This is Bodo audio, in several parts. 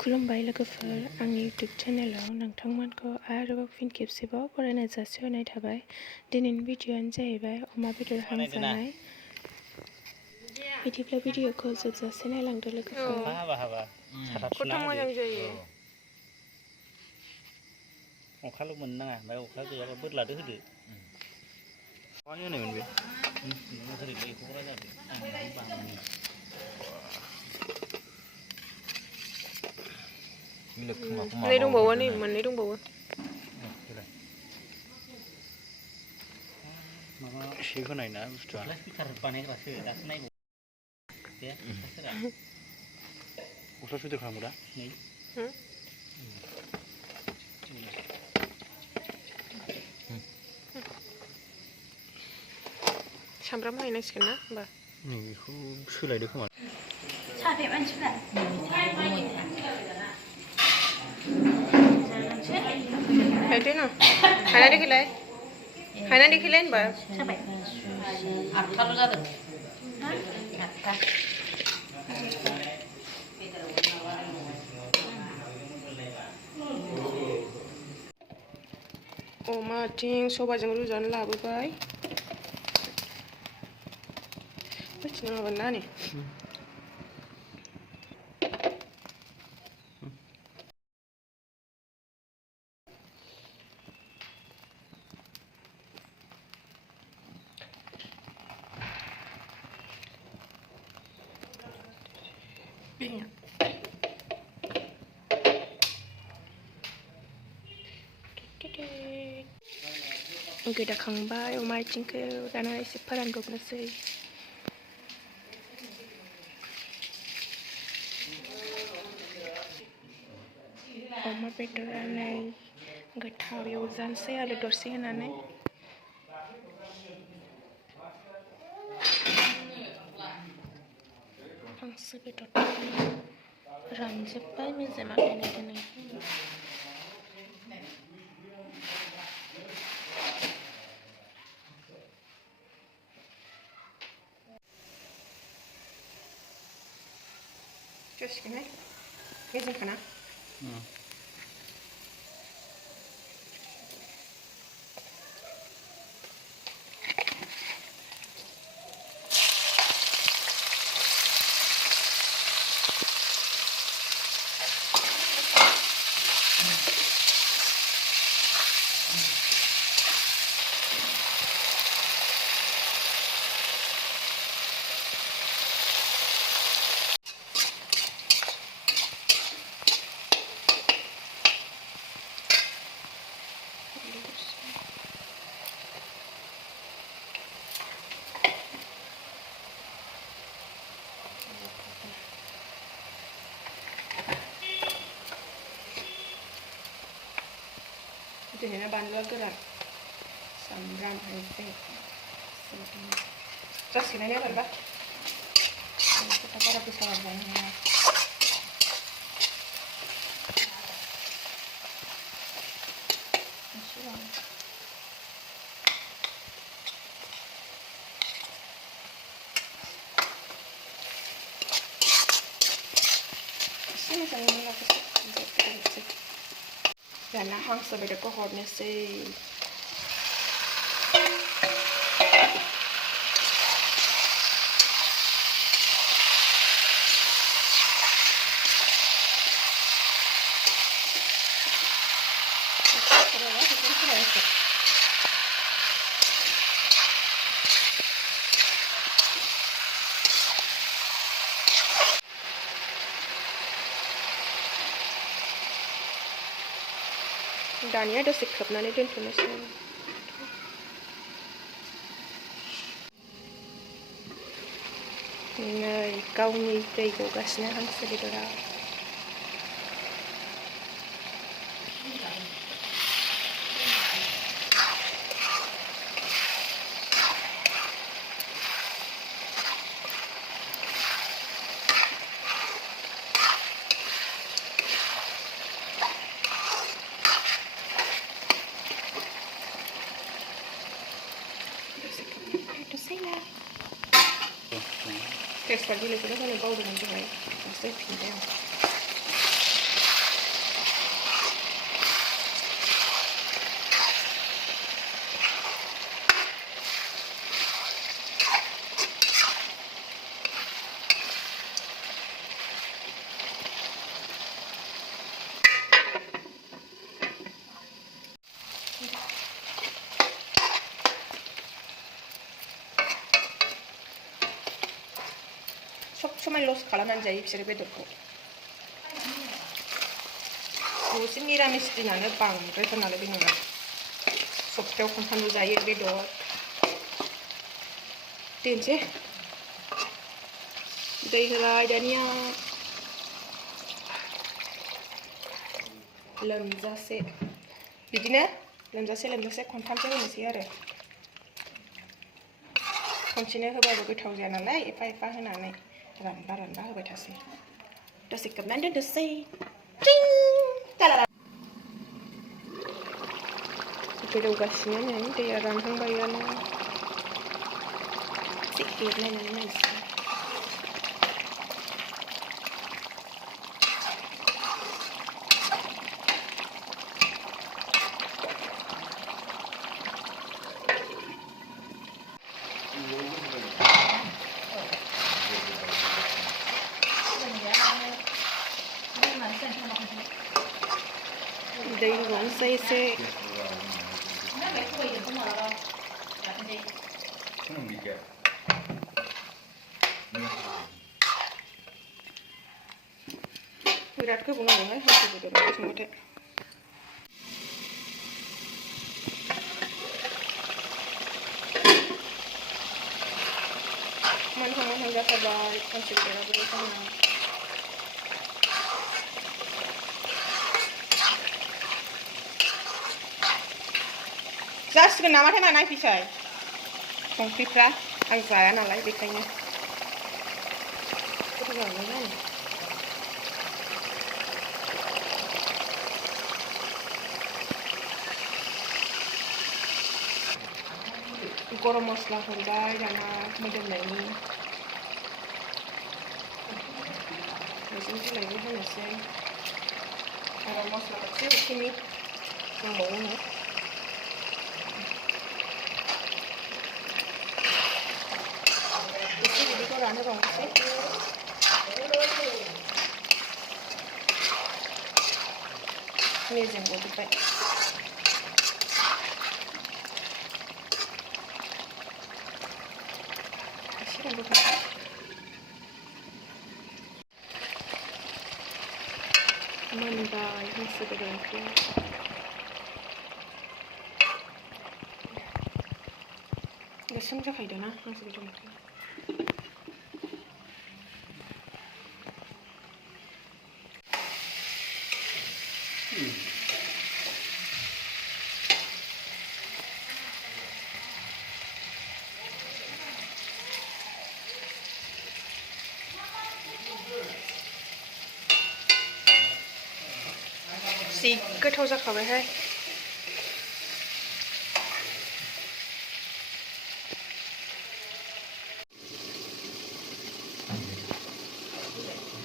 खुलुमबाय लोगोफोर, आंनि इउट्युब चेनेलाव नोंथांमोनखौ आरोबाव फिन खेबसेबाव बरायनाय जासिहरनाय थाबाय। दिनैनि भिडिअ'आनो जाहैबाय अमा बेदर हांजानाय। बिदिब्ला भिडिअ'खौ जोबजासे नायलांदो लोगोफोर। खथा मोजां जायो। अखाल' मोननो नाङा, ओमफ्राय अखा गैयाबा बोरलादो होदो। मानो होनायमोन बे? ओरैनो एख'ग्रा जादों। मोननै दंबावो, नै मोननै दंबावो। माबा शेक होनाय ना बुस्थुआ? स्पिकार बानायग्रासो दासो नायबाव। दे गस्ला सुइदार खालामो दा? नै सामब्राम हायनांसिगोन ना होमबा? नैबेखौ सोलायदो खोमा। साबे मानसिफ्रा हायदो ना? हायना देखायलाय। हायना देखायलाय होनबा। जाबाय 8थाल' जादों। 8था। अमा आथिं सबायजों रुजानो लाबोबाय। मिथिनो माबा ना ने? गोदाखांबाय अमा आथिंखौ, दाना एसे फोरानदबनोसै। अमा बेदरा नै गोथाव एवजानोसै आलु दरसे होनानै। हांसो बेदर रानजोब्बाय मेजेमा दिनै। जासिगोनहाय मेजेमखाना। दिनैना बानलुआ गोरान, सामब्राम हाइजें जासिगोन ने बोरैबा। बारा गोसा जानो हाया। एसे मोजाङै लाबोसै। दाना हांसो बेदरखौ हरनोसै। दानिया दसे खोबनानै दोनथ'नोसै। नै गावनि दै गगासिनो हांसो बेदरा। तेजपात बिलाइखौबो होनो बावदोंमोन दहाय, दासो होफिनबाय आं। लस खालामनानै जायो बिसोरो बेदरखौ दसे मिरामिस दिनानो बांद्रायथार नालाय बे नङा सप्तायाव खनथामल' जायो बेदर दोनसै दै होबाय दानिया लोमजासे बिदिनो लोमजासे खनथामसो होनोसै आरो खनसेनो होबाबो गोथाव जाया नालाय एफा एफा होनानै रानबा होबाय थासै दसे खोबनानै दोनदोसै गोदौगासिनो नै दैया रानहांबायानो एसे एरनायनानै नायसै दै होबावनोसै एसे बिराद गोबाव नांगौहाय हांसो बेदरखौ संबाथाय मोनहां जाथारबाय हांसो बेदराबो गोथावनो जासिगोन नामाथाय मा नायफैसै संख्रिफ्रा आं जाया नालाय बेखायनो गोथाव जागोन ना गरम मस्ला हरबाय दाना मोदोमनायनि हाइजें बिलाइबो होनोसै गरम मस्ला एसे नांबावो एसे बिदिखौ रानहोबावनोसै मेजेम गजोब्बाय एसे रानहोबावनोसै मोनबाय हांसो बेदरखौ गोसोम जाखायोना हांसो बेदरखौ जि गोथाव जाखाबायहाय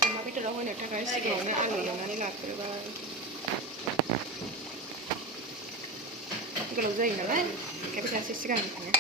अमा बेदराव होनो थाखाय सिगाङावनो आलु एवनानै लाग्रोबाय गोलाव जायो नालाय ओंखायनो सिगांनिफ्रायनो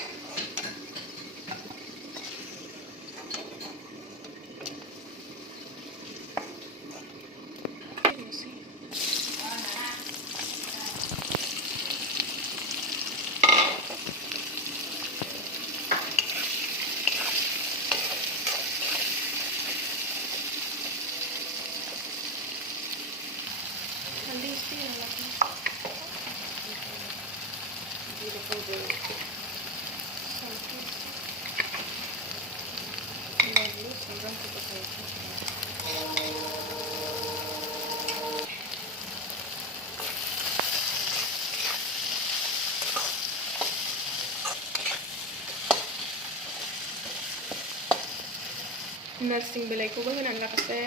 नोरसिं बिलाइखौबो होनानै लाखासै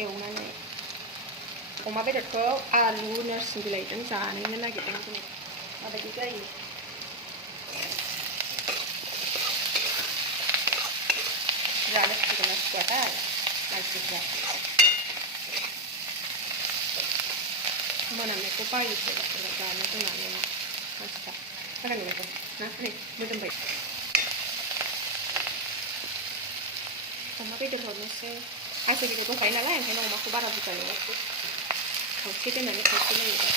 एवनानै अमा बेदरखौ आलु नोरसिं बिलाइजों जानो नागिरदों जोङो माबायदि जायो जानो सुखुगोन ना सुखुवाथाय मानसिफ्रा मोनामनायखौ बायो सोरबा जानो रोङानो मानसिफ्रा बारा नुबाय ना नै मोदोमबाय अमा बेदर हरनोसै हांसो बेदर दंखायो नालाय ओंखायनो अमाखौ बारा बुरजा एवाखै खावसे दोननानै खावसे होयोबाय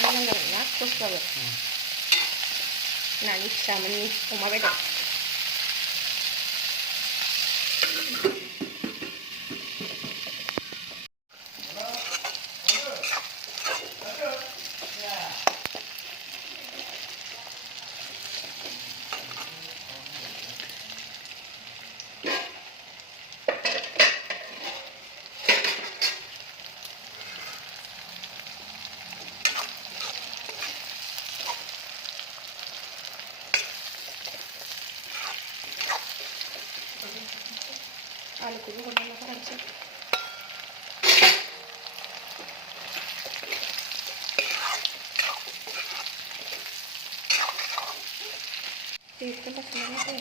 मोजां जागोन ना खस्थ'बाबो नानि फिसा मानि अमा बेदर आलुखौबो हरनांगौ फोरानसै दैखौ बासनानै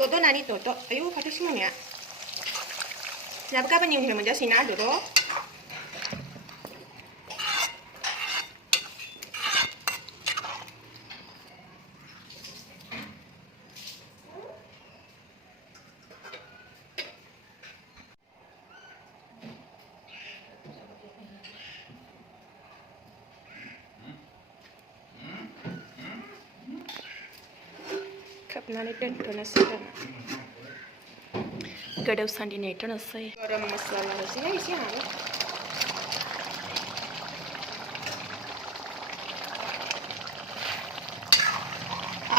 Dodo nani Dodo? Ayo kata sih ya. Kenapa kapan yang mau sih nah Dodo? Kapnani doontonasi kan. Gada usandi doontonasi. Garam masala sih ya isi apa?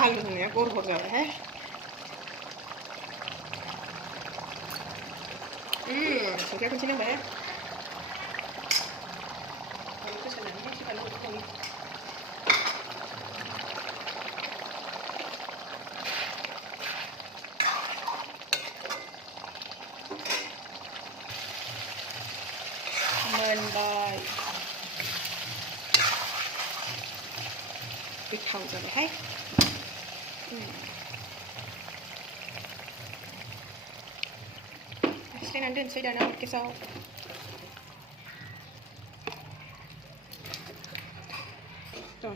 Alu nih aku urut gak ya? Suka kunci nambah ya? Kalau itu senangnya sih kalau itu nih. Bye. Big house rồi đấy. Sẽ ăn đến xây đàn ông cái sau. Rồi